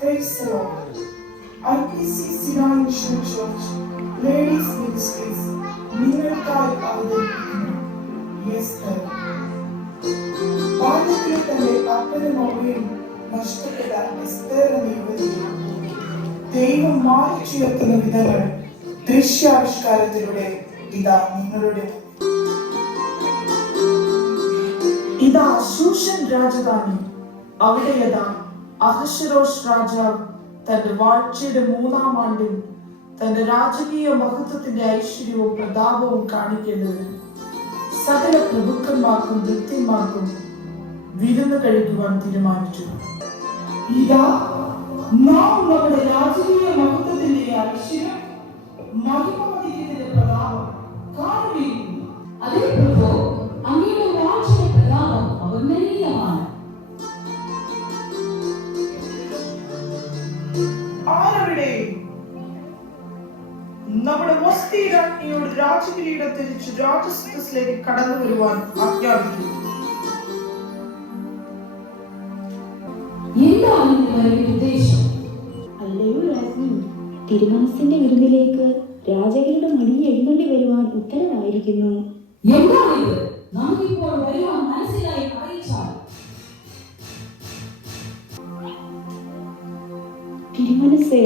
Praise the Lord. IPC Sinai Mission Church Ladies Ministries നിങ്ങൾക്കായി അവതരിപ്പിക്കുന്നു എസ്തർ. ബാല്യത്തിൽ തന്റെ അപ്പനും അമ്മയും നഷ്ടപ്പെട്ട എസ്തർ എന്ന യുവതിയെ ദൈവം മാറ്റിച്ചുയർത്തുന്ന വിധങ്ങൾ ദൃശ്യാവിഷ്കാരത്തിലൂടെ ഇതാ നിങ്ങളുടെ ഇതാ ശൂഷൻ രാജധാനി. അവിടെയതാ അഹശ്വേരോഷ് രാജാവ് തന്റെ വാഴ്ചയുടെ 3-ാം ആണ്ടിൽ തന്റെ രാജകീയ മഹത്വത്തിന്റെ ഐശ്വര്യവും പ്രതാപവും കാണിക്കേണ്ടതിന് സകല പ്രഭുക്കന്മാർക്കും ഭൃത്യന്മാർക്കും വിരുന്ന് കഴിക്കുവാൻ തീരുമാനിച്ചു. ഇതാ നാം നമ്മുടെ രാജകീയ മഹത്വത്തിന്റെ ഐശ്വര്യം മഹിമമതിന്റെ പ്രതാപം കാണുകയും അതേ പ്രഭു അങ്ങയുടെ വാഴ്ചയുടെ പ്രതാപം അവർണ്ണനീയമാണ്. ആരവിടെ നമ്മുടെ വസ്തി രാജ്ഞിയോട് രാജകിരീടം തിരിച്ച് രാജസദസ്സിലേക്ക് കടന്നു വരുവാൻ ആജ്ഞാപിക്കുന്നു. എന്താണ് നിങ്ങളുടെ ഉദ്ദേശം? അല്ലയോ രാജ്ഞി, തിരുമനസിന്റെ വിരുന്നിലേക്ക് രാജകിരീടം അണിഞ്ഞ് എഴുന്നള്ളി വരുവാൻ ഉത്തരവായിരിക്കുന്നു. എന്താണിത്? നമുക്കിപ്പോൾ വരുവാൻ മനസ്സിലായി അറിയിച്ചാൽ. തിരുമനസ്സേ,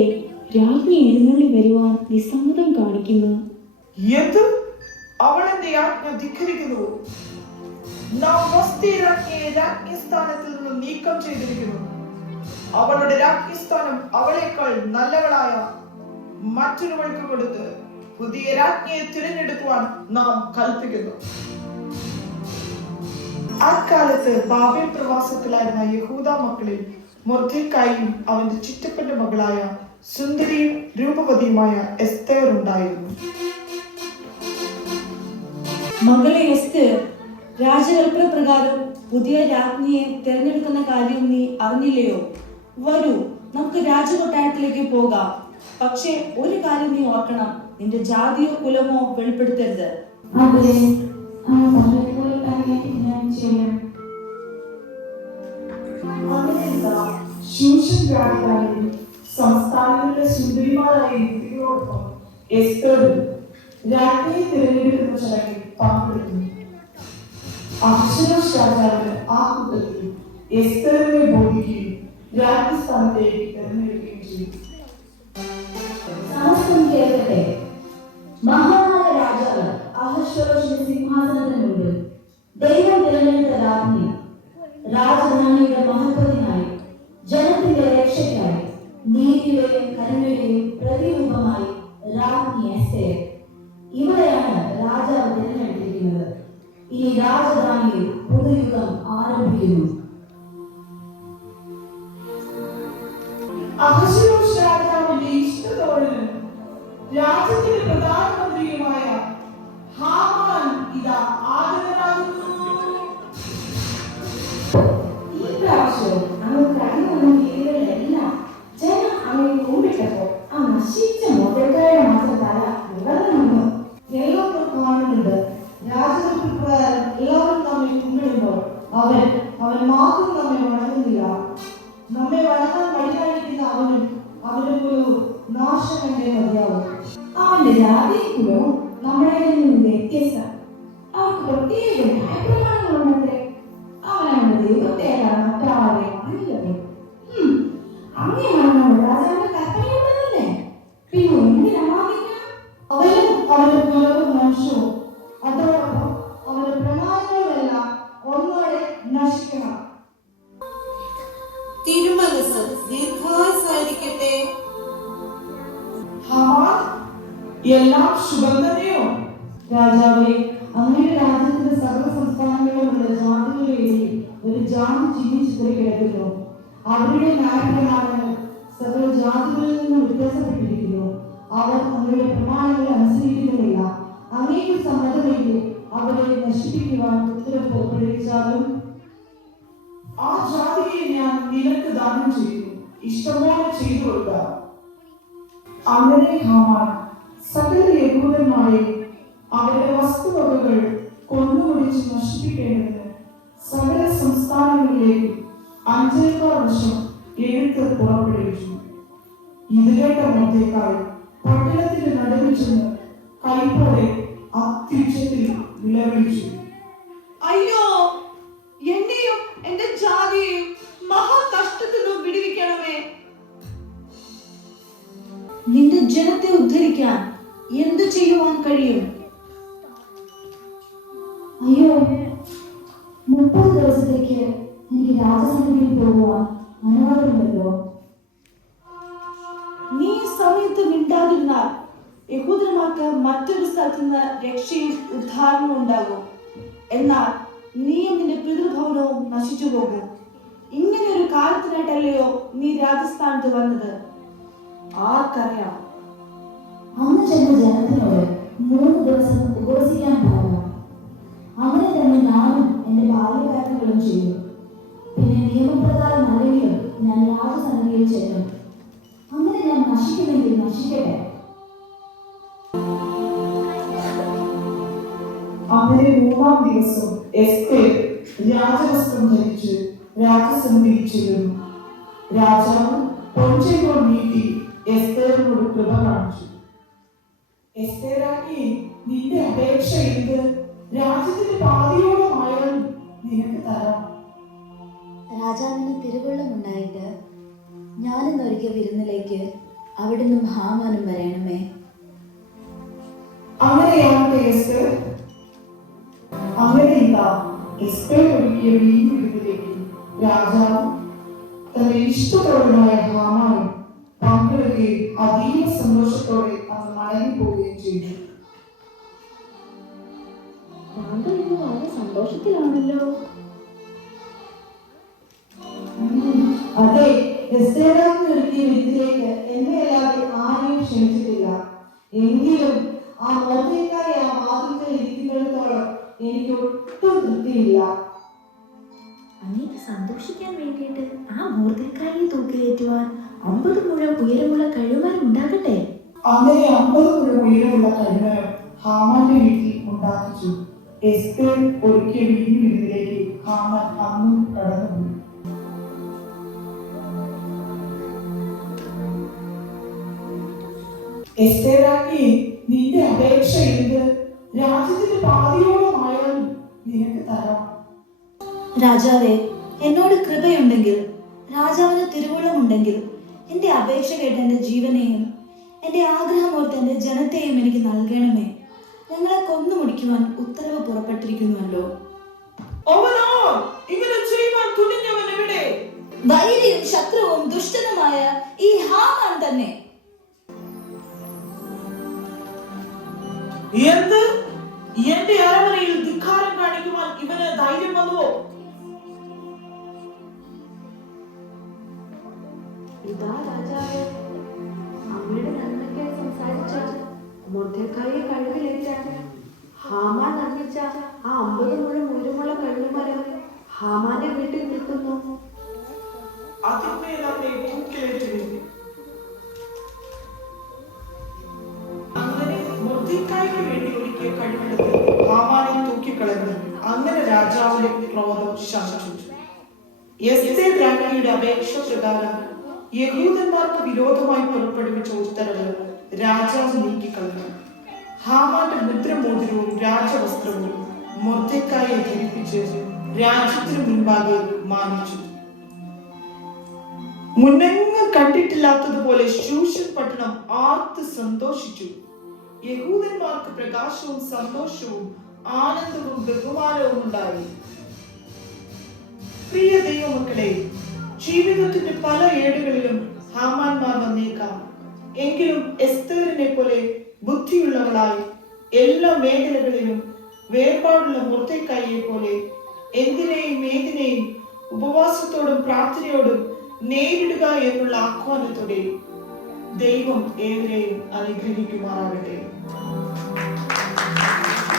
രാജ്ഞി എഴുന്നള്ളി വരുവാൻ വിസമ്മതം കാണിക്കുന്നു. എന്ത്? അവൾ എന്റെ ആജ്ഞ ധിക്കരിക്കുന്നു. നാം വസ്തി രാജ്ഞിയെ രാജ്ഞിസ്ഥാനത്തിൽ നിന്ന് നീക്കം ചെയ്തിരിക്കുന്നു. അവളുടെ രാജ്ഞിസ്ഥാനം അവളേക്കാൾ നല്ലവളായ മറ്റൊരുവൾക്ക് കൊടുത്ത് പുതിയ രാജ്ഞിയെ തിരഞ്ഞെടുക്കുവാൻ നാം കൽപ്പിക്കുന്നു. അക്കാലത്ത് ബാബേൽ പ്രവാസത്തിലായിരുന്ന യഹൂദ മക്കളിൽ മൊർദെഖായിയും അവന്റെ ചിറ്റപ്പന്റെ മകളായ സുന്ദരിയും രൂപവതിയുമായ എസ്തേർ ഉണ്ടായിരുന്നു. മകളെ എസ്തേർ, രാജകൽപ്പന പ്രകാരം പുതിയ രാജ്ഞിയെ തിരഞ്ഞെടുക്കുന്ന കാര്യം നീ അറിഞ്ഞില്ലയോ? വരൂ, നമുക്ക് രാജകൊട്ടാരത്തിലേക്ക് പോകാം. പക്ഷേ ഒരു കാര്യം നീ ഓർക്കണം, നിന്റെ ജാതിയോ കുലമോ വെളിപ്പെടുത്തരുത്. ശൂഷൻ രാജധാനി സംസ്ഥാനങ്ങളുടെ സുന്ദരിമാരായ യുവതികളോടൊപ്പം എസ്തേറും രാജ്ഞിയെ തിരഞ്ഞെടുക്കുന്ന ചടങ്ങിൽ പങ്കെടുക്കുന്നു. അഹശ്വേരോഷ് രാജാവ് ആ കൂട്ടത്തിൽ എസ്തേറിനെ ബോധിക്കുകയും രാജ്യസ്ഥാനത്തേക്ക് തിരഞ്ഞെടുക്കുകയും ചെയ്തു. കേൾക്കട്ടെ. മഹാനായ രാജാവ് അഹശ്വേരോഷിന്റെ സിംഹാസനത്തിന് മുമ്പിൽ ദൈവം തിരഞ്ഞെടുത്ത രാജ്ഞി, രാജധാനിയുടെ മഹത്വത്തിനായി, ജനത്തിന്റെ രക്ഷയ്ക്കായി, നീതിയുടെയും കരുണയുടെയും പ്രതിരൂപമായി രാജ്ഞി എസ്തേർ. ഇവിടെയാണ് രാജാവ് തിരഞ്ഞെടുത്തിരിക്കുന്നത്. ഈ രാജധാനിയിൽ പുതുയുഗം ആരംഭിക്കുന്നു. അഹശ്വേരോഷ് രാജാവിന്റെ ഇഷ്ടത്തോഴനും രാജ്യത്തിന്റെ പ്രധാനമന്ത്രിയുമായ ഹാമാൻ ഇതാ ആഗതനാകുന്നു. ഈ പ്രാവശ്യം അങ്ങ് കടന്നു രീതികളെല്ലാം ജനം അങ്ങ് കുമ്പിട്ടപ്പോ ആ നശിച്ച മൊത്തക്കാരെ മാത്രം തല നിവർന്നു. എല്ലാവരും കാണുന്നുണ്ട്. രാജകൽപ്പനപ്രകാരം എല്ലാവരും നമ്മെ കുമ്പിടുമ്പോൾ അവൻ മാത്രം നമ്മെ വണങ്ങുന്നില്ല. നമ്മെ വണങ്ങാൻ വഴികാണിക്കുന്ന അവന്റെ കുലവും നാശം കണ്ടേ മതിയാവും. അവന്റെ ജാതിക്കുലവും നമ്മുടെ നിന്ന് വ്യത്യസ്തം. അവർക്ക് പ്രത്യേക ന്യായപ്രമാണങ്ങളുണ്ടത്രേ. അവനവന്റെ ദൈവത്തെ മറ്റാളെ അറിയില്ലല്ലോ. അങ്ങനെയാണ് നമ്മുടെ രാജാവിന്റെ കൽപ്പനയുള്ളതല്ലേ? പിന്നെ എന്തിനാ അവനും അവന്റെ കുലവും വംശവും അതോടൊപ്പം അവന്റെ പ്രമാണങ്ങളുമെല്ലാം ഒന്നോടെ നശിക്കണം. തിരുമനസ് ദീർഘായുസ്സായിരിക്കട്ടെ. ഹാമാൻ, എല്ലാം ശുഭം തന്നെയോ? രാജാവേ, അങ്ങയുടെ രാജ്യത്തിന്റെ സകല സംസ്ഥാനങ്ങളിലുമുള്ള ജാതികളുടെ ഇടയിൽ ഒരു ജാതി ജീവിച്ചിത്ര കിടക്കുന്നു. അവരുടെ ന്യായപ്രമാണങ്ങൾ സകല ജാതികളിൽ നിന്നും വ്യത്യാസപ്പെട്ടിരിക്കുന്നു. അവർ അങ്ങയുടെ പ്രമാണങ്ങൾ അനുസരിക്കുന്നില്ല. അങ്ങേക്ക് സമ്മതമെങ്കിൽ അവരെ നശിപ്പിക്കുവാൻ ഉത്തരവ് പുറപ്പെടുവിച്ചാലും ആ ജാതിയെ ഞാൻ നിനക്ക് ദാനം ചെയ്തു, ഇഷ്ടംപോലെ ചെയ്തു കൊടുക്കാം. അങ്ങനെ ഹാമാൻ സകല യഹൂദന്മാരെയും അവരുടെ വസ്തുവകകൾ കൊന്നുമുടിച്ച് നശിപ്പിക്കേണ്ടതിന് സകല സംസ്ഥാനങ്ങളിലേക്കും 5 വർഷം എഴുത്ത് പുറപ്പെടുവിച്ചു. ഇത് കേട്ട മൊർദ്ദെഖായി പട്ടണത്തിന്റെ നടുവിൽ ചെന്ന് കൈപ്പോടെ അത്യുച്ചത്തിൽ നിലവിളിച്ചു, അയ്യോ, എന്നെയും എന്റെ ജാതിയെയും മഹാകഷ്ടത്തിൽ നിന്നും വിടുവിക്കണമേ. നിന്റെ ജനത്തെ ഉദ്ധരിക്കാൻ എന്തു ചെയ്യുവാൻ കഴിയും? അയ്യോ, 30 ദിവസത്തേക്ക് എനിക്ക് രാജസന്നിധിയിൽ പോകുവാൻ അനുവാദമുണ്ടല്ലോ. നീ ഈ സമയത്ത് മിണ്ടാതിരുന്നാൽ യഹൂദന്മാർക്ക് മറ്റൊരു സ്ഥലത്ത് നിന്ന് രക്ഷയും ഉദ്ധാരണവും ഉണ്ടാകും. എന്നാൽ നീയും നിന്റെ പിതൃഭവനവും നശിച്ചു പോകും. ഇങ്ങനെ ഒരു കാലത്തിനായിട്ടല്ലയോ നീ രാജസ്ഥാനത്ത് വന്നത്? ആർക്കറിയാം? അന്ന് ചെന്ന ജനത്തിനോട് 3 ദിവസം ഉപവസിക്കാൻ പറയണം. അങ്ങനെ തന്നെ ഞാനും എന്റെ ബാല്യകാര്യങ്ങളും ചെയ്തു. പിന്നെ നിയമപ്രകാരം അല്ലെങ്കിലും ഞാൻ രാജസന്നിധിയിൽ ചെല്ലും. അങ്ങനെ ഞാൻ നശിക്കുമെങ്കിൽ നശിക്കട്ടെ. അങ്ങനെ 3-ാം ദിവസം എസ്തേർ രാജവസ്ത്രം ധരിച്ച് രാജസന്നിധിയിൽ ചെല്ലുന്നു. രാജാവ് പൊൻചെങ്കോൽ നീട്ടി എസ്തേറിനോട് കൃപ കാണിച്ചു. എസ്തേറാക്കി, നിന്റെ അപേക്ഷ എന്ത്? രാജ്യത്തിന്റെ പാതിയോളമായാലും നിനക്ക് തരാം. രാജാവിന് തിരുവള്ളമുണ്ടായിട്ട് ഞാനിന്നൊരുക്കിയ വിരുന്നിലേക്ക് അവിടുന്നും ഹാമാനും വരയണമേ. അങ്ങനെയാണ് എസ്തേർ. അങ്ങനെ എസ്തേർ ഒരുക്കിയ വീട്ടിലേക്ക് രാജാവ് തന്റെ ഇഷ്ടത്തോടനായ ഹാമാനും പങ്കെടുക്കുകയും അതീവ സന്തോഷത്തോടെ അന്ന് മടങ്ങി പോവുകയും ചെയ്തു. താങ്കൾ ഇന്ന് വളരെ സന്തോഷത്തിലാണല്ലോ. അതെ, എസ്തേറാക്കി ഒരുക്കിയ വിരുന്നിലേക്ക് എന്നെ അല്ലാതെ ആരെയും ക്ഷണിച്ചിട്ടില്ല. എങ്കിലും ആ മൊർദ്ദെഖായി ആ വാതിൽക്കൽ ഇരിക്കുന്നിടത്തോളം എനിക്ക് ഒട്ടും തൃപ്തിയില്ല. അങ്ങേക്ക് സന്തോഷിക്കാൻ വേണ്ടിയിട്ട് ആ മൊർദ്ദെഖായിയെ തൂക്കിലേറ്റുവാൻ 50 മുഴം ഉയരമുള്ള കഴുമരം ഉണ്ടാകട്ടെ. അങ്ങനെ 50 മുഴം ഉയരമുള്ള കഴുമരം ഹാമാന്റെ വീട്ടിൽ ഉണ്ടാക്കിച്ചു. എസ്തേർ ഒരുക്കിയ വിരുന്നിലേക്ക് ഹാമാൻ അന്നും കടന്നുപോയി. എസ്തേറാക്കി, നിന്റെ അപേക്ഷ എന്ത്? രാജ്യത്തിന്റെ പാതിയോളമായാലും നിനക്ക് തരാം. രാജാവേ, എന്നോട് കൃപയുണ്ടെങ്കിൽ, രാജാവിന് തിരുവുള്ളമുണ്ടെങ്കിൽ എന്റെ അപേക്ഷ കേട്ട് എന്റെ ജീവനെയും എന്റെ ആഗ്രഹമോർത്ത് എന്റെ ജനത്തെയും എനിക്ക് നൽകണമേ. ഞങ്ങളെ കൊന്നു മുടിക്കുവാൻ ഉത്തരവ് പുറപ്പെട്ടിരിക്കുന്നുവല്ലോ. വൈരിയും ശത്രുവും ദുഷ്ടനുമായ ഈ ഹാമാൻ തന്നെ. എന്ത്? എന്റെ അരമനയിൽ ധിക്കാരം കാണിക്കുവാൻ ഇവന് ധൈര്യം വന്നുവോ? ഇതാ രാജാവ്, അങ്ങയുടെ നന്മയ്ക്കായി സംസാരിച്ച മൊർദ്ദെഖായിയെ കഴുകിലേറ്റാൻ ഹാമാൻ നിർമ്മിച്ച ആ 50 മുഴം ഉയരമുള്ള കഴുമരം ഹാമാന്റെ വീട്ടിൽ നിൽക്കുന്നു. അങ്ങനെ മൊർദ്ദെഖായിക്ക് വേണ്ടി ഒരുക്കിയ കഴുമരത്തിൽ ഹാമാനെ തൂക്കിക്കളഞ്ഞു. അങ്ങനെ രാജാവിന്റെ ക്രോധം ശമിച്ചു. എസ്തേർ രാജ്ഞിയുടെ അപേക്ഷ പ്രകാരം യഹൂദന്മാർക്ക് വിരോധമായി പുറപ്പെടുവിച്ച ഉത്തരവ് രാജാവ് നീക്കിക്കളഞ്ഞു. ഹാമാന്റെ മുദ്രമോതിരവും രാജവസ്ത്രവും മൊർദ്ദെഖായിയെ ധരിപ്പിച്ച് രാജ്യത്തിനു മുൻപാകെ മാനിച്ചു. മുന്നെങ്ങും കണ്ടിട്ടില്ലാത്തതുപോലെ ശൂഷൻ പട്ടണം ആർത്ത് സന്തോഷിച്ചു. യഹൂദന്മാർക്ക് പ്രകാശവും സന്തോഷവും ആനന്ദവും ബഹുമാനവും ഉണ്ടായി. പ്രിയ ദൈവമക്കളെ, ജീവിതത്തിന്റെ പല ഏടുകളിലും ഹാമാന്മാർ വന്നേക്കാം. എങ്കിലും എസ്തേറിനെ പോലെ ബുദ്ധിയുള്ളവളായി എല്ലാ മേഖലകളിലും വേർപാടുള്ള മൊർദ്ദെഖായിയെ പോലെ എന്തിനേയും ഏതിനേയും ഉപവാസത്തോടും പ്രാർത്ഥനയോടും നേരിടുക എന്നുള്ള ആഹ്വാനത്തോടെ ദൈവം ഏവരെയും അനുഗ്രഹിക്കുമാറാകട്ടെ.